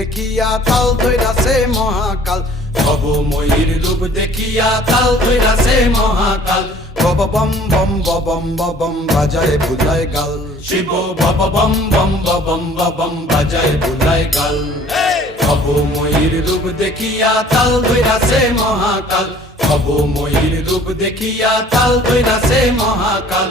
দেখিয়া তাল ধইরাছে মহাকাল, ভবময়ীর রূপ দেখিয়া তাল ধইরাছে মহাকাল। বব বম বম বম বম বাজায় বুলায় গাল, শিব বব বম বম বম বম বাজায় বুলায় গাল। ভবময়ীর রূপ দেখিয়া তাল ধইরাছে মহাকাল, ভবময়ীর রূপ দেখিয়া তাল ধইরাছে মহাকাল।